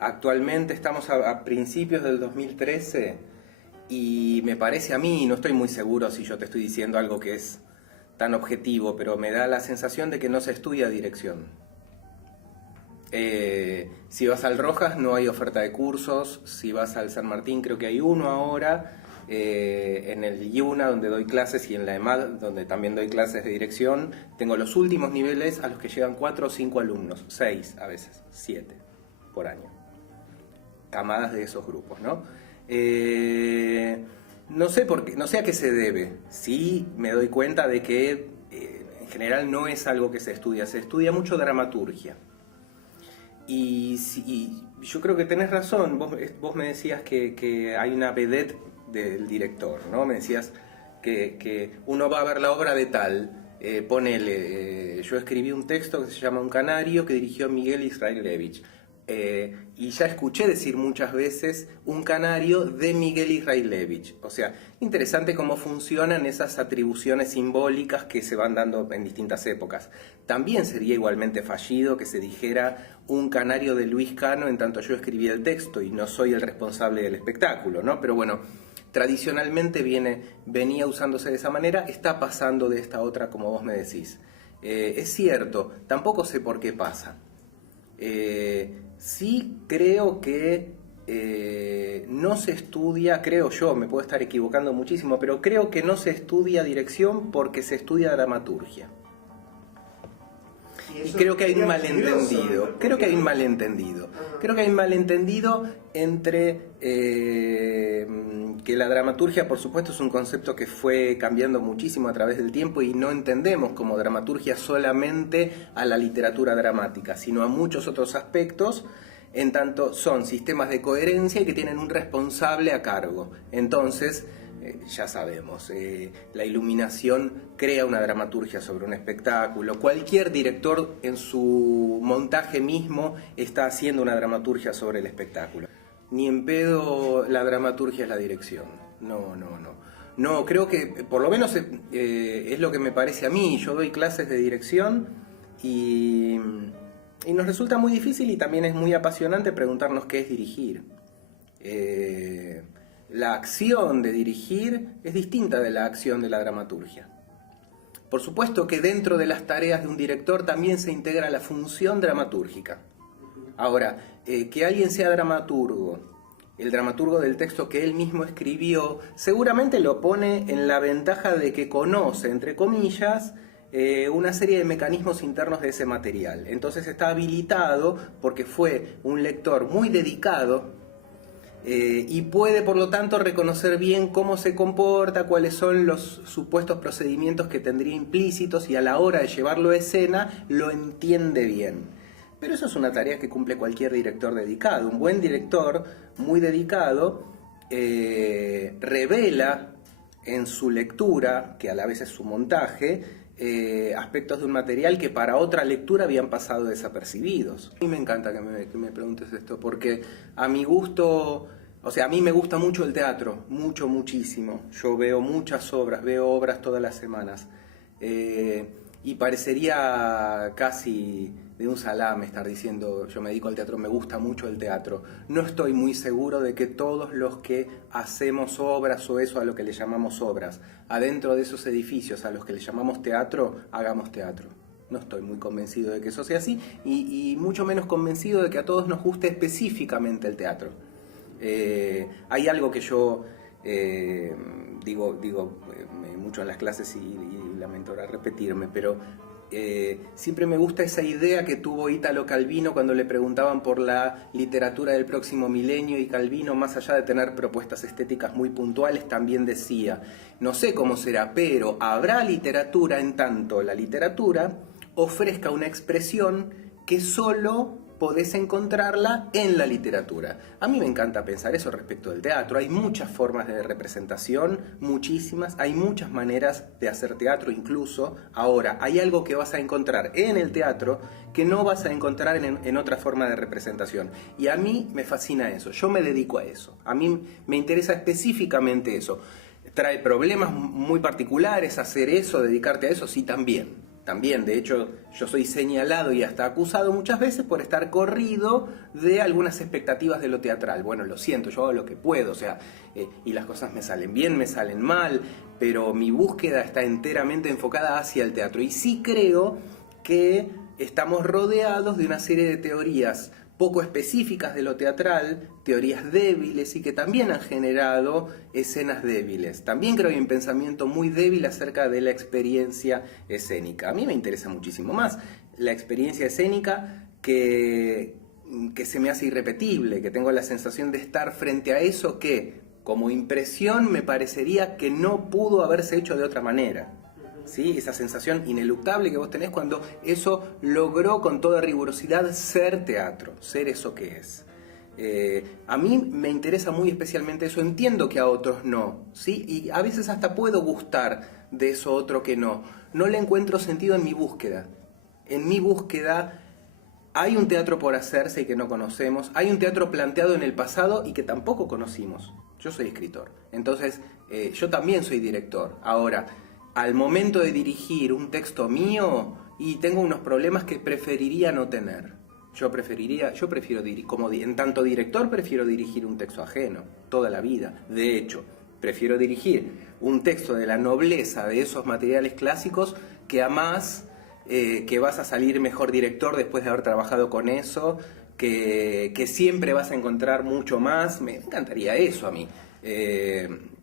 Actualmente estamos a principios del 2013 y me parece a mí, no estoy muy seguro si yo te estoy diciendo algo que es tan objetivo, pero me da la sensación de que no se estudia dirección. Si vas al Rojas no hay oferta de cursos, si vas al San Martín creo que hay uno ahora, en el IUNA donde doy clases y en la EMAD donde también doy clases de dirección, tengo los últimos niveles a los que llegan 4 o 5 alumnos, 6 a veces, 7 por año. Camadas de esos grupos, ¿no? No sé por qué, no sé a qué se debe. Sí me doy cuenta de que en general no es algo que se estudia mucho dramaturgia. Y yo creo que tenés razón, vos me decías que hay una vedette del director, ¿no? Me decías que uno va a ver la obra de tal, ponele, yo escribí un texto que se llama Un canario que dirigió Miguel Israelevich. Y ya escuché decir muchas veces Un canario de Miguel Israelevich. O sea, interesante cómo funcionan esas atribuciones simbólicas que se van dando en distintas épocas. También sería igualmente fallido que se dijera Un canario de Luis Cano en tanto yo escribí el texto y no soy el responsable del espectáculo, ¿no? Pero bueno, tradicionalmente venía usándose de esa manera, está pasando de esta otra como vos me decís. Es cierto, tampoco sé por qué pasa. Sí creo que no se estudia, creo yo, me puedo estar equivocando muchísimo, pero creo que no se estudia dirección porque se estudia dramaturgia. Y creo que hay un malentendido, creo que hay un malentendido entre que la dramaturgia, por supuesto, es un concepto que fue cambiando muchísimo a través del tiempo y no entendemos como dramaturgia solamente a la literatura dramática, sino a muchos otros aspectos, en tanto son sistemas de coherencia y que tienen un responsable a cargo. Entonces, ya sabemos, la iluminación crea una dramaturgia sobre un espectáculo. Cualquier director en su montaje mismo está haciendo una dramaturgia sobre el espectáculo. Ni en pedo la dramaturgia es la dirección. No. No, creo que por lo menos es lo que me parece a mí. Yo doy clases de dirección y nos resulta muy difícil y también es muy apasionante preguntarnos qué es dirigir. La acción de dirigir es distinta de la acción de la dramaturgia. Por supuesto que dentro de las tareas de un director también se integra la función dramatúrgica. Ahora, que alguien sea dramaturgo, el dramaturgo del texto que él mismo escribió, seguramente lo pone en la ventaja de que conoce, entre comillas, una serie de mecanismos internos de ese material. Entonces está habilitado porque fue un lector muy dedicado y puede por lo tanto reconocer bien cómo se comporta, cuáles son los supuestos procedimientos que tendría implícitos y a la hora de llevarlo a escena lo entiende bien. Pero eso es una tarea que cumple cualquier director dedicado. Un buen director muy dedicado revela en su lectura, que a la vez es su montaje, aspectos de un material que para otra lectura habían pasado desapercibidos. A mí me encanta que me preguntes esto, porque a mi gusto, o sea, a mí me gusta mucho el teatro, muchísimo. Yo veo muchas obras, veo obras todas las semanas. Y parecería casi de un salame estar diciendo yo me dedico al teatro, me gusta mucho el teatro. No estoy muy seguro de que todos los que hacemos obras o eso a lo que le llamamos obras, adentro de esos edificios a los que le llamamos teatro, hagamos teatro. No estoy muy convencido de que eso sea así y mucho menos convencido de que a todos nos guste específicamente el teatro. Hay algo que yo digo mucho en las clases y lamento ahora repetirme, pero siempre me gusta esa idea que tuvo Italo Calvino cuando le preguntaban por la literatura del próximo milenio, y Calvino, más allá de tener propuestas estéticas muy puntuales, también decía, no sé cómo será, pero habrá literatura en tanto la literatura ofrezca una expresión que solo podés encontrarla en la literatura. A mí me encanta pensar eso respecto del teatro. Hay muchas formas de representación, muchísimas. Hay muchas maneras de hacer teatro incluso. Ahora, hay algo que vas a encontrar en el teatro que no vas a encontrar en otra forma de representación. Y a mí me fascina eso. Yo me dedico a eso. A mí me interesa específicamente eso. ¿Trae problemas muy particulares hacer eso, dedicarte a eso? Sí, también. También, de hecho, yo soy señalado y hasta acusado muchas veces por estar corrido de algunas expectativas de lo teatral. Bueno, lo siento, yo hago lo que puedo, o sea, y las cosas me salen bien, me salen mal, pero mi búsqueda está enteramente enfocada hacia el teatro. Y sí creo que estamos rodeados de una serie de teorías poco específicas de lo teatral, teorías débiles y que también han generado escenas débiles. También creo que hay un pensamiento muy débil acerca de la experiencia escénica. A mí me interesa muchísimo más la experiencia escénica que se me hace irrepetible, que tengo la sensación de estar frente a eso que, como impresión, me parecería que no pudo haberse hecho de otra manera. ¿Sí? Esa sensación ineluctable que vos tenés cuando eso logró con toda rigurosidad ser teatro, ser eso que es. A mí me interesa muy especialmente eso, entiendo que a otros no, ¿sí? Y a veces hasta puedo gustar de eso otro que no. No le encuentro sentido en mi búsqueda. En mi búsqueda hay un teatro por hacerse y que no conocemos, hay un teatro planteado en el pasado y que tampoco conocimos. Yo soy escritor, entonces yo también soy director. Ahora, al momento de dirigir un texto mío, y tengo unos problemas que preferiría no tener. Yo prefiero como en tanto director, prefiero dirigir un texto ajeno, toda la vida. De hecho, prefiero dirigir un texto de la nobleza de esos materiales clásicos que a más que vas a salir mejor director después de haber trabajado con eso, que siempre vas a encontrar mucho más. Me encantaría eso a mí.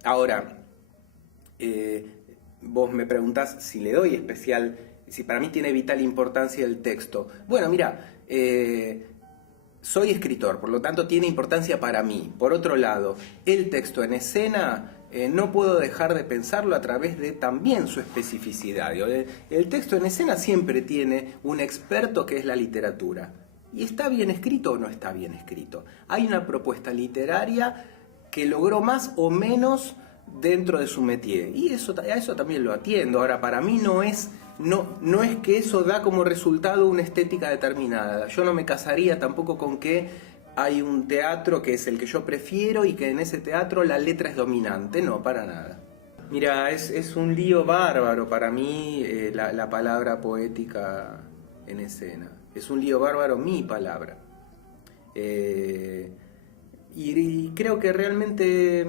Ahora, vos me preguntás si le doy especial, si para mí tiene vital importancia el texto. Bueno, mira, soy escritor, por lo tanto tiene importancia para mí. Por otro lado, el texto en escena no puedo dejar de pensarlo a través de también su especificidad. El texto en escena siempre tiene un experto que es la literatura. ¿Y está bien escrito o no está bien escrito? Hay una propuesta literaria que logró más o menos dentro de su métier, y a eso también lo atiendo. Ahora, para mí no es que eso da como resultado una estética determinada. Yo no me casaría tampoco con que hay un teatro que es el que yo prefiero y que en ese teatro la letra es dominante. No, para nada. Mira, es un lío bárbaro para mí la palabra poética en escena. Es un lío bárbaro mi palabra. Y creo que realmente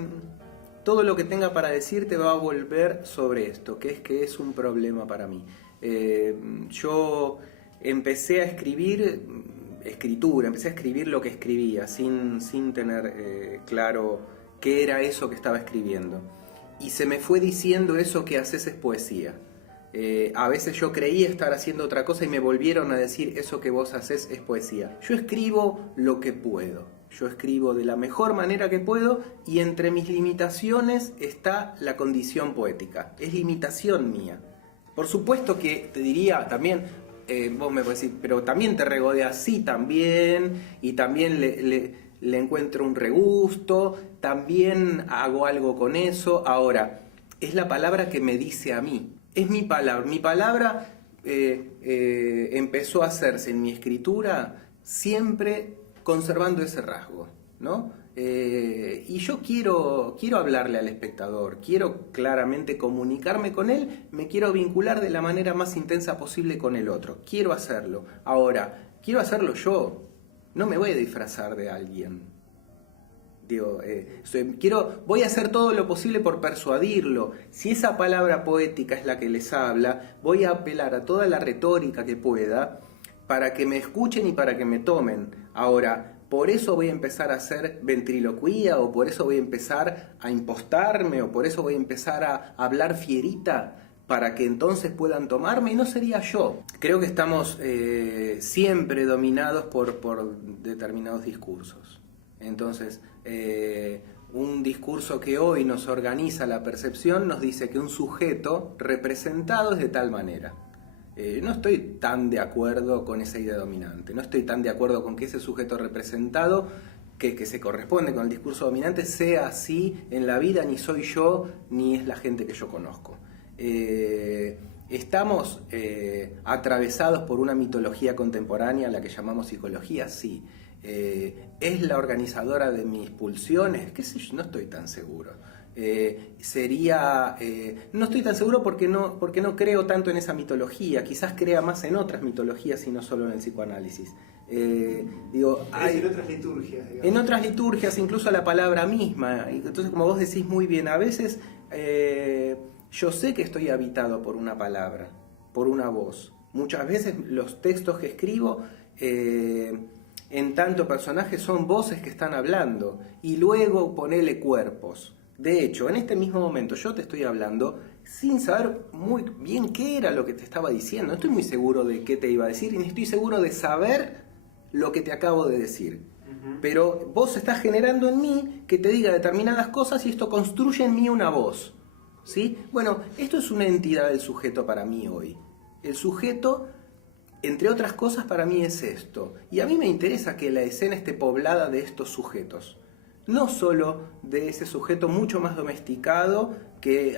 todo lo que tenga para decirte va a volver sobre esto, que es un problema para mí. Yo empecé a escribir empecé a escribir lo que escribía, sin tener claro qué era eso que estaba escribiendo. Y se me fue diciendo eso que haces es poesía. A veces yo creía estar haciendo otra cosa y me volvieron a decir eso que vos haces es poesía. Yo escribo lo que puedo. Yo escribo de la mejor manera que puedo y entre mis limitaciones está la condición poética. Es limitación mía. Por supuesto que te diría también, vos me podés decir, pero también te regodeas, sí, también, y también le encuentro un regusto, también hago algo con eso. Ahora, es la palabra que me dice a mí. Es mi palabra. Mi palabra empezó a hacerse en mi escritura siempre conservando ese rasgo, ¿no? Y yo quiero hablarle al espectador, quiero claramente comunicarme con él, me quiero vincular de la manera más intensa posible con el otro, quiero hacerlo. Ahora, quiero hacerlo yo, no me voy a disfrazar de alguien. Digo, voy a hacer todo lo posible por persuadirlo. Si esa palabra poética es la que les habla, voy a apelar a toda la retórica que pueda para que me escuchen y para que me tomen. Ahora, por eso voy a empezar a hacer ventriloquía, o por eso voy a empezar a impostarme, o por eso voy a empezar a hablar fierita, para que entonces puedan tomarme, y no sería yo. Creo que estamos siempre dominados por determinados discursos. Entonces, un discurso que hoy nos organiza la percepción nos dice que un sujeto representado es de tal manera. No estoy tan de acuerdo con esa idea dominante, no estoy tan de acuerdo con que ese sujeto representado, que se corresponde con el discurso dominante, sea así en la vida, ni soy yo, ni es la gente que yo conozco. ¿Estamos atravesados por una mitología contemporánea, la que llamamos psicología? Sí. ¿Es la organizadora de mis pulsiones? ¿Qué sé yo? No estoy tan seguro. No estoy tan seguro porque no creo tanto en esa mitología, quizás crea más en otras mitologías y no solo en el psicoanálisis. En otras liturgias, digamos. En otras liturgias, incluso la palabra misma. Entonces, como vos decís muy bien, a veces yo sé que estoy habitado por una palabra, por una voz. Muchas veces los textos que escribo, en tanto personaje, son voces que están hablando, y luego ponele cuerpos. De hecho, en este mismo momento yo te estoy hablando sin saber muy bien qué era lo que te estaba diciendo. No estoy muy seguro de qué te iba a decir y ni estoy seguro de saber lo que te acabo de decir. Pero vos estás generando en mí que te diga determinadas cosas y esto construye en mí una voz, ¿sí? Bueno, esto es una entidad del sujeto para mí hoy. El sujeto, entre otras cosas, para mí es esto. Y a mí me interesa que la escena esté poblada de estos sujetos. No solo de ese sujeto mucho más domesticado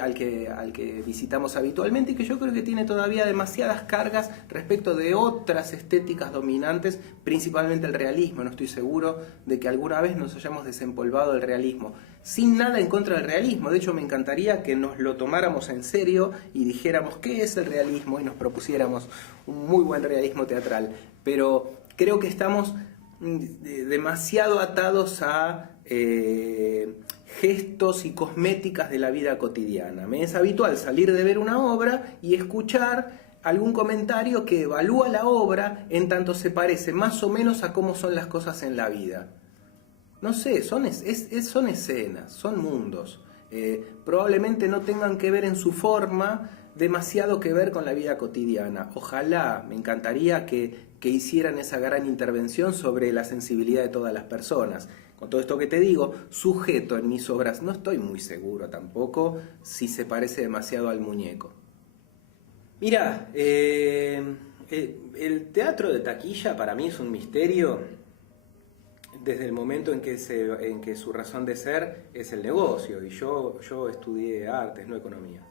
al que visitamos habitualmente, y que yo creo que tiene todavía demasiadas cargas respecto de otras estéticas dominantes, principalmente el realismo. No estoy seguro de que alguna vez nos hayamos desempolvado del realismo. Sin nada en contra del realismo, de hecho me encantaría que nos lo tomáramos en serio y dijéramos qué es el realismo y nos propusiéramos un muy buen realismo teatral. Pero creo que estamos demasiado atados a gestos y cosméticas de la vida cotidiana. Me es habitual salir de ver una obra y escuchar algún comentario que evalúa la obra en tanto se parece más o menos a cómo son las cosas en la vida. No sé, son escenas, son mundos. Probablemente no tengan que ver en su forma demasiado que ver con la vida cotidiana. Ojalá, me encantaría que hicieran esa gran intervención sobre la sensibilidad de todas las personas. Con todo esto que te digo, sujeto en mis obras, no estoy muy seguro tampoco si se parece demasiado al muñeco. Mira, el teatro de taquilla para mí es un misterio desde el momento en que su razón de ser es el negocio, y yo estudié artes, no economía.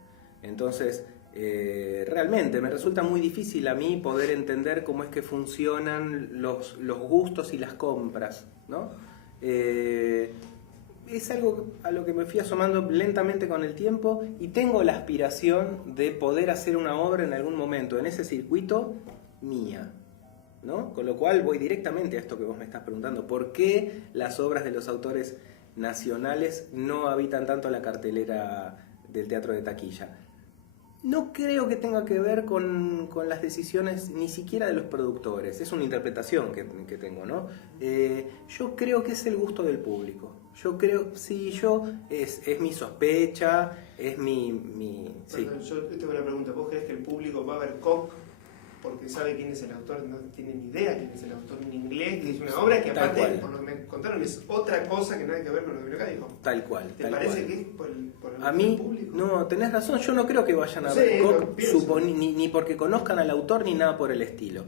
Entonces, realmente me resulta muy difícil a mí poder entender cómo es que funcionan los gustos y las compras, ¿no? Es algo a lo que me fui asomando lentamente con el tiempo, y tengo la aspiración de poder hacer una obra en algún momento en ese circuito mía, ¿no? Con lo cual voy directamente a esto que vos me estás preguntando: ¿por qué las obras de los autores nacionales no habitan tanto la cartelera del teatro de taquilla? No creo que tenga que ver con las decisiones ni siquiera de los productores. Es una interpretación que tengo, ¿no? Yo creo que es el gusto del público. Yo creo, sí, es mi sospecha, es mi sí. Perdón, yo tengo una pregunta. ¿Vos crees que el público va a ver Coq porque sabe quién es el autor, no tiene ni idea quién es el autor en inglés, que es una obra que aparte, por lo que me contaron, es otra cosa que nada que ver con lo que vino acá, dijo? Tal cual. ¿Te parece que es por el a mí, público? No, tenés razón, yo no creo que vayan a ver Coq, ni porque conozcan al autor ni nada por el estilo.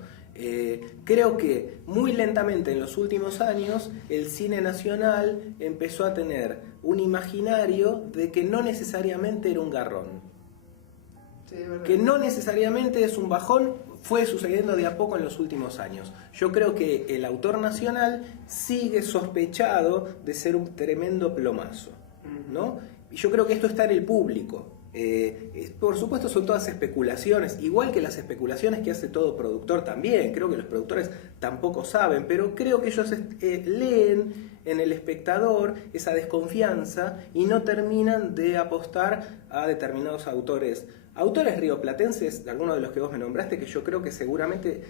Creo que muy lentamente en los últimos años el cine nacional empezó a tener un imaginario de que no necesariamente era un garrón. Sí, es verdad. Que no necesariamente es un bajón. Fue sucediendo de a poco en los últimos años. Yo creo que el autor nacional sigue sospechado de ser un tremendo plomazo, ¿no? Y yo creo que esto está en el público. Por supuesto son todas especulaciones, igual que las especulaciones que hace todo productor también. Creo que los productores tampoco saben, pero creo que ellos leen en el espectador esa desconfianza y no terminan de apostar a determinados autores rioplatenses, algunos de los que vos me nombraste, que yo creo que seguramente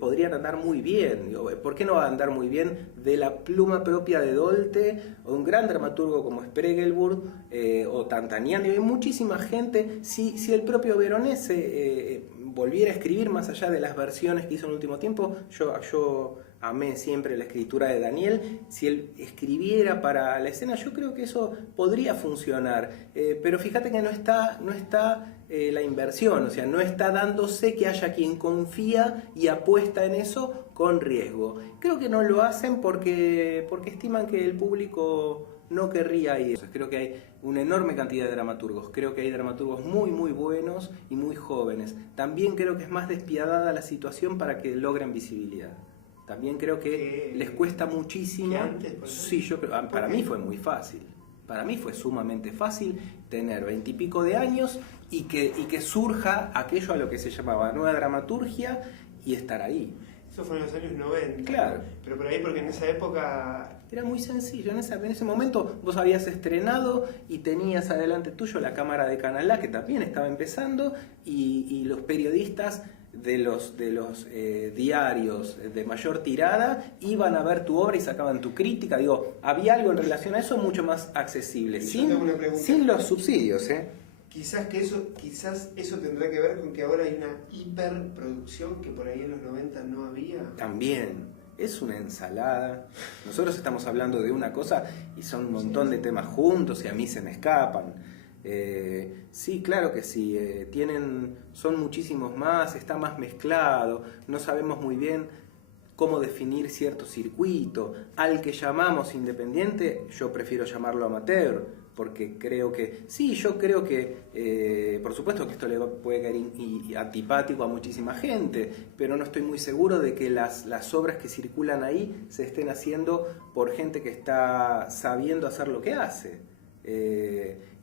podrían andar muy bien. Digo, ¿por qué no va a andar muy bien de la pluma propia de Dolte, o un gran dramaturgo como Spregelburg, o Tantanian? Hay muchísima gente. Si el propio Veronese volviera a escribir más allá de las versiones que hizo en el último tiempo, yo amé siempre la escritura de Daniel. Si él escribiera para la escena, yo creo que eso podría funcionar. Pero fíjate que no está la inversión, o sea, no está dándose que haya quien confía y apuesta en eso con riesgo. Creo que no lo hacen porque estiman que el público no querría ir. Creo que hay una enorme cantidad de dramaturgos. Creo que hay dramaturgos muy muy buenos y muy jóvenes. También creo que es más despiadada la situación para que logren visibilidad. También creo que les cuesta muchísimo. ¿Que antes, por ejemplo? Sí, yo creo, para mí fue muy fácil. Para mí fue sumamente fácil tener 20 y pico de años y que surja aquello a lo que se llamaba nueva dramaturgia y estar ahí. Eso fue en los años 90. Claro. Pero por ahí, porque en esa época... Era muy sencillo. En ese momento vos habías estrenado y tenías adelante tuyo la cámara de Canal A, que también estaba empezando, y los periodistas de los diarios de mayor tirada iban a ver tu obra y sacaban tu crítica. Digo, había algo en relación a eso mucho más accesible, sin los subsidios, Quizás eso tendrá que ver con que ahora hay una hiperproducción que por ahí en los 90 no había. También, es una ensalada. Nosotros estamos hablando de una cosa y son un montón de temas juntos y a mí se me escapan. Sí, claro que sí, son muchísimos más, está más mezclado, no sabemos muy bien cómo definir cierto circuito. Al que llamamos independiente, yo prefiero llamarlo amateur, porque creo que, sí, yo creo que, por supuesto que esto le puede caer antipático a muchísima gente, pero no estoy muy seguro de que las obras que circulan ahí se estén haciendo por gente que está sabiendo hacer lo que hace.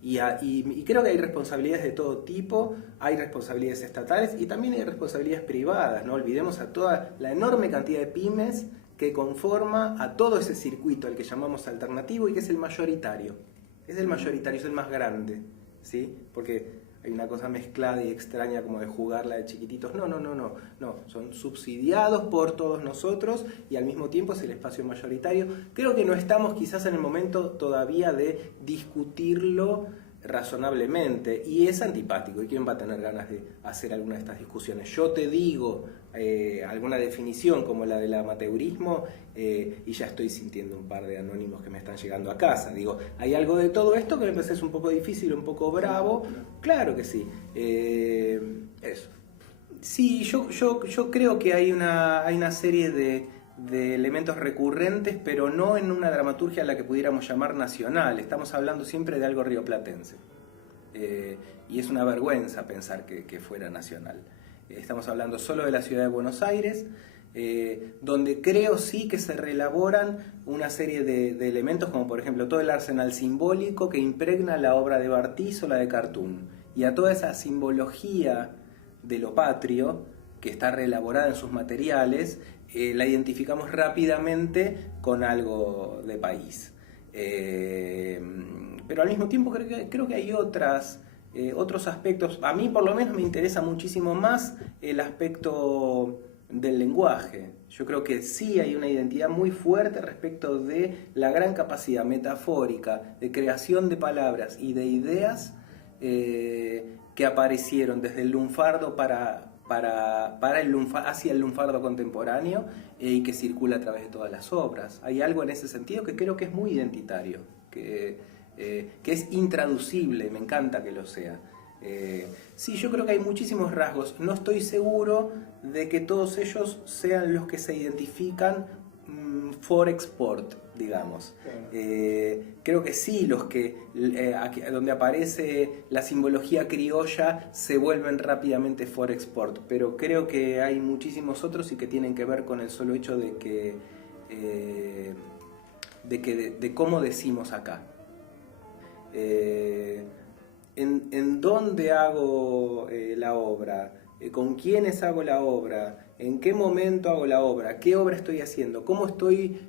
Y creo que hay responsabilidades de todo tipo, hay responsabilidades estatales y también hay responsabilidades privadas. No olvidemos a toda la enorme cantidad de pymes que conforma a todo ese circuito al que llamamos alternativo y que es el mayoritario. Es el mayoritario, es el más grande, ¿sí? Porque hay una cosa mezclada y extraña como de jugarla de chiquititos. No, son subsidiados por todos nosotros y al mismo tiempo es el espacio mayoritario. Creo que no estamos quizás en el momento todavía de discutirlo razonablemente y es antipático. ¿Y quién va a tener ganas de hacer alguna de estas discusiones? Yo te digo alguna definición como la del amateurismo y ya estoy sintiendo un par de anónimos que me están llegando a casa. Digo, ¿hay algo de todo esto que me parece un poco difícil, un poco bravo? Claro que sí. Eso. Sí, yo creo que hay una serie de elementos recurrentes, pero no en una dramaturgia a la que pudiéramos llamar nacional. Estamos hablando siempre de algo rioplatense. Y es una vergüenza pensar que fuera nacional. Estamos hablando solo de la ciudad de Buenos Aires, donde creo sí que se reelaboran una serie de elementos, como por ejemplo todo el arsenal simbólico que impregna la obra de Bartiz o la de Cartoon, y a toda esa simbología de lo patrio que está reelaborada en sus materiales, la identificamos rápidamente con algo de país. Pero al mismo tiempo creo que hay otros aspectos. A mí por lo menos me interesa muchísimo más el aspecto del lenguaje. Yo creo que sí hay una identidad muy fuerte respecto de la gran capacidad metafórica de creación de palabras y de ideas que aparecieron desde el lunfardo hacia el lunfardo contemporáneo y que circula a través de todas las obras. Hay algo en ese sentido que creo que es muy identitario, que es intraducible, me encanta que lo sea. Sí, yo creo que hay muchísimos rasgos. No estoy seguro de que todos ellos sean los que se identifican for export, digamos. Creo que sí, los que donde aparece la simbología criolla se vuelven rápidamente for export, pero creo que hay muchísimos otros y que tienen que ver con el solo hecho de cómo decimos acá. En dónde hago la obra, con quiénes hago la obra, en qué momento hago la obra, qué obra estoy haciendo, cómo estoy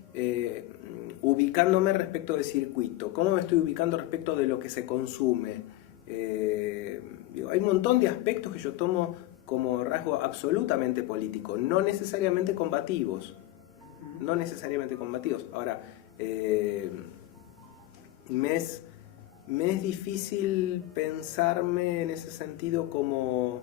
ubicándome respecto del circuito, cómo me estoy ubicando respecto de lo que se consume. Hay un montón de aspectos que yo tomo como rasgo absolutamente político, no necesariamente combativos. Ahora, me es difícil pensarme en ese sentido como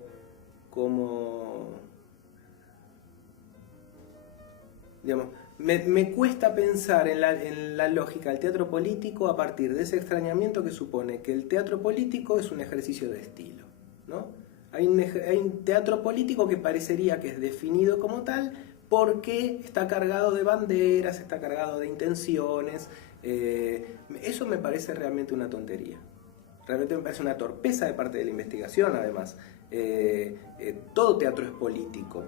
digamos, me cuesta pensar en la lógica del teatro político a partir de ese extrañamiento que supone que el teatro político es un ejercicio de estilo, ¿no? Hay un teatro político que parecería que es definido como tal porque está cargado de banderas, está cargado de intenciones. Eso me parece realmente una tontería. Realmente me parece una torpeza de parte de la investigación, además. Todo teatro es político.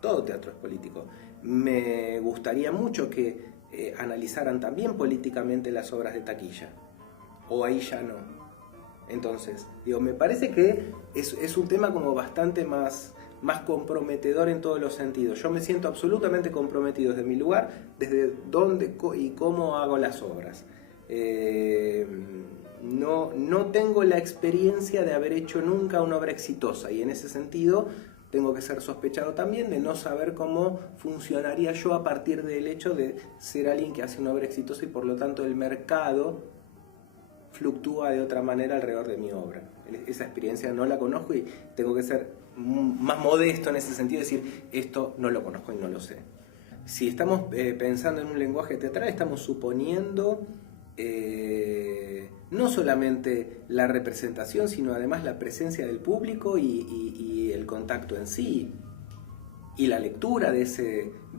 Todo teatro es político. Me gustaría mucho que analizaran también políticamente las obras de taquilla. o ahí ya no. Entonces, digo, me parece que es un tema como bastante más comprometedor en todos los sentidos. Yo me siento absolutamente comprometido desde mi lugar, desde dónde y cómo hago las obras. No tengo la experiencia de haber hecho nunca una obra exitosa, y en ese sentido tengo que ser sospechado también de no saber cómo funcionaría yo a partir del hecho de ser alguien que hace una obra exitosa, y por lo tanto el mercado fluctúa de otra manera alrededor de mi obra. Esa experiencia no la conozco y tengo que ser más modesto en ese sentido, decir, esto no lo conozco y no lo sé. Si estamos pensando en un lenguaje teatral, estamos suponiendo no solamente la representación, sino además la presencia del público y el contacto en sí, y la lectura de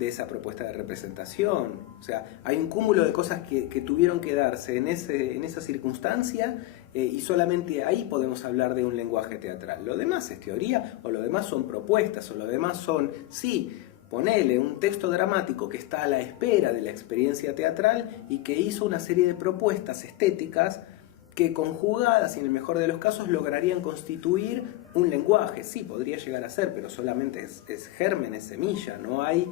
esa propuesta de representación. O sea, hay un cúmulo de cosas que tuvieron que darse en esa circunstancia, y solamente ahí podemos hablar de un lenguaje teatral. Lo demás es teoría, o lo demás son propuestas, o lo demás son, sí, ponele un texto dramático que está a la espera de la experiencia teatral y que hizo una serie de propuestas estéticas que, conjugadas y en el mejor de los casos, lograrían constituir un lenguaje. Sí, podría llegar a ser, pero solamente es germen, es semilla, no hay...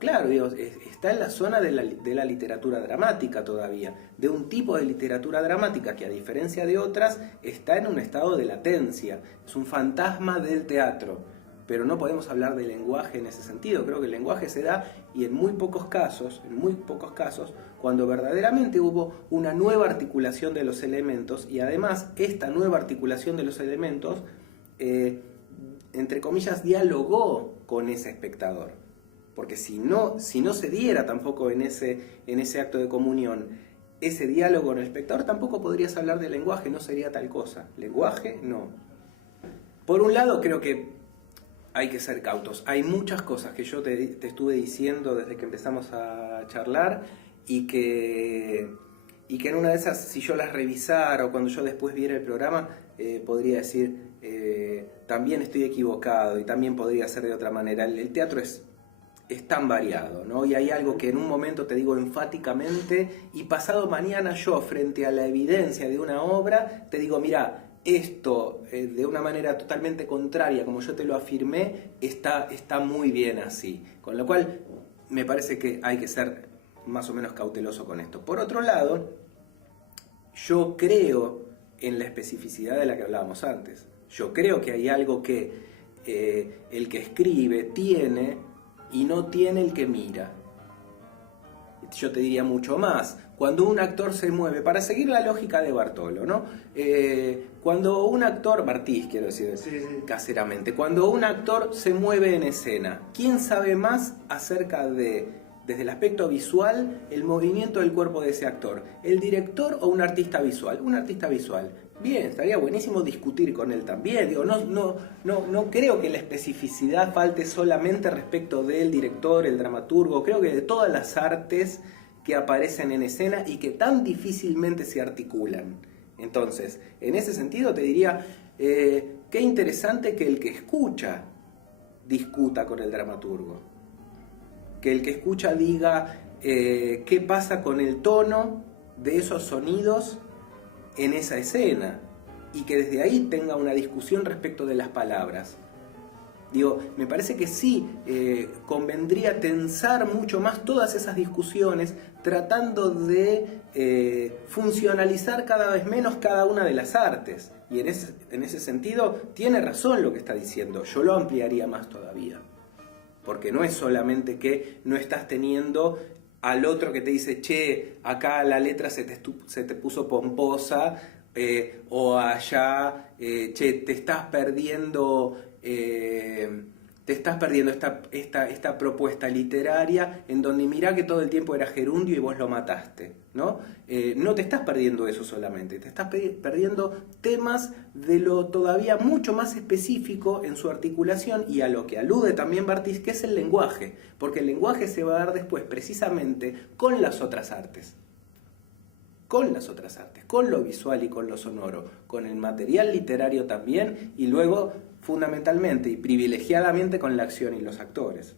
claro, digo, está en la zona de la literatura dramática todavía, de un tipo de literatura dramática que, a diferencia de otras, está en un estado de latencia, es un fantasma del teatro, pero no podemos hablar de lenguaje en ese sentido. Creo que el lenguaje se da, y en muy pocos casos, cuando verdaderamente hubo una nueva articulación de los elementos, y además esta nueva articulación de los elementos, entre comillas, dialogó con ese espectador. Porque si no se diera tampoco en ese acto de comunión ese diálogo con el espectador, tampoco podrías hablar de lenguaje, no sería tal cosa. Lenguaje, no. Por un lado, creo que hay que ser cautos. Hay muchas cosas que yo te estuve diciendo desde que empezamos a charlar, y que en una de esas, si yo las revisara o cuando yo después viera el programa, podría decir, también estoy equivocado y también podría ser de otra manera. El teatro es tan variado, ¿no? Y hay algo que en un momento te digo enfáticamente, y pasado mañana yo, frente a la evidencia de una obra, te digo, mira, esto de una manera totalmente contraria, como yo te lo afirmé, está muy bien así. Con lo cual, me parece que hay que ser más o menos cauteloso con esto. Por otro lado, yo creo en la especificidad de la que hablábamos antes. Yo creo que hay algo que el que escribe tiene y no tiene el que mira. Yo te diría mucho más. Cuando un actor se mueve, para seguir la lógica de Bartolo, ¿no? Cuando un actor, Bartís quiero decir, sí. Caseramente, cuando un actor se mueve en escena, ¿quién sabe más acerca de, desde el aspecto visual, el movimiento del cuerpo de ese actor? ¿El director o un artista visual? Un artista visual. Bien, estaría buenísimo discutir con él también. Digo, no creo que la especificidad falte solamente respecto del director, el dramaturgo. Creo que de todas las artes que aparecen en escena y que tan difícilmente se articulan. Entonces, en ese sentido te diría, qué interesante que el que escucha discuta con el dramaturgo. Que el que escucha diga qué pasa con el tono de esos sonidos en esa escena, y que desde ahí tenga una discusión respecto de las palabras. Digo, me parece que sí, convendría tensar mucho más todas esas discusiones, tratando de funcionalizar cada vez menos cada una de las artes. Y en ese sentido tiene razón lo que está diciendo. Yo lo ampliaría más todavía. Porque no es solamente que no estás teniendo al otro que te dice, che, acá la letra se te puso pomposa, o allá, che, te estás perdiendo esta propuesta literaria en donde mirá que todo el tiempo era gerundio y vos lo mataste, ¿no? No te estás perdiendo eso solamente, te estás perdiendo temas de lo todavía mucho más específico en su articulación, y a lo que alude también Bartís, que es el lenguaje, porque el lenguaje se va a dar después precisamente con las otras artes. Con lo visual y con lo sonoro, con el material literario también, y luego fundamentalmente y privilegiadamente con la acción y los actores.